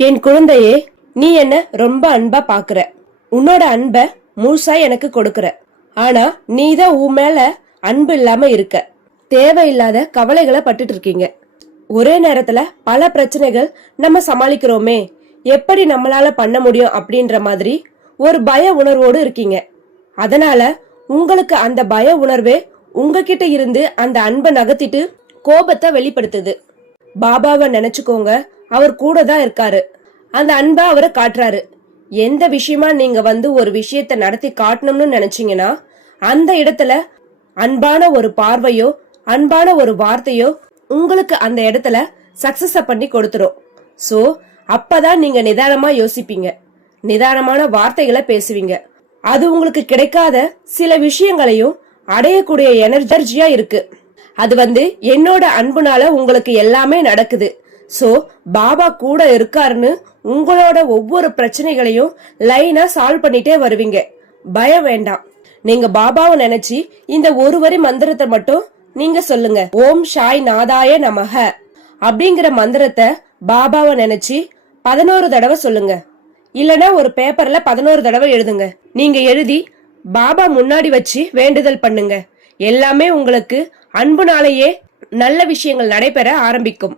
என் குழந்தையே, நீ என்ன ரொம்ப அன்பா பாக்குற. உன்னோட அன்ப முழுசா எனக்கு கொடுக்கற. ஆனா நீதான் உன் மேல அன்பு இல்லாம இருக்க. தேவையில்லாத கவலைகளை பட்டுட்டு இருக்கீங்க. ஒரே நேரத்துல பல பிரச்சனைகள் நம்ம சமாளிக்கிறோமே, எப்படி நம்மளால பண்ண முடியும் அப்படின்ற மாதிரி ஒரு பய உணர்வோடு இருக்கீங்க. அதனால உங்களுக்கு அந்த பய உணர்வே உங்ககிட்ட இருந்து அந்த அன்பை நகர்த்திட்டு கோபத்தை வெளிப்படுத்துது. பாபாவை நினைச்சுக்கோங்க, அவர் கூட தான் இருக்காரு. அந்த அன்பை அவரை காட்டுறாரு. எந்த விஷயமா நீங்க ஒரு விஷயத்த நடத்தி காட்டணும்னு நினைச்சீங்கன்னா அந்த இடத்துல அன்பான ஒரு பார்வையோ அன்பான ஒரு வார்த்தையோ உங்களுக்கு அந்த இடத்துல சக்சஸ் பண்ணி கொடுத்துரும். சோ அப்பதான் நீங்க நிதானமா யோசிப்பீங்க, நிதானமான வார்த்தைகளை பேசுவீங்க. அது உங்களுக்கு கிடைக்காத சில விஷயங்களையும் அடையக்கூடிய எனர்ஜியா இருக்கு. அது என்னோட அன்புனால உங்களுக்கு எல்லாமே நடக்குது. சோ பாபா கூட இருக்காருன்னு உங்களோட ஒவ்வொரு பிரச்சனைகளையும் லைனா சால்வ் பண்ணிட்டே வருவீங்க. பயம் வேண்டாம். நீங்க பாபாவை நினைச்சு இந்த ஒரு வரி மந்திரத்தை மட்டும் நீங்க சொல்லுங்க. ஓம் ஷாய் நாதாய நமக அப்படிங்கிற மந்திரத்தை பாபாவை நினைச்சு 11 தடவை சொல்லுங்க. இல்லனா ஒரு பேப்பர்ல 11 தடவை எழுதுங்க. நீங்க எழுதி பாபா முன்னாடி வச்சு வேண்டுதல் பண்ணுங்க. எல்லாமே உங்களுக்கு அன்புனாலேயே நல்ல விஷயங்கள் நடைபெற ஆரம்பிக்கும்.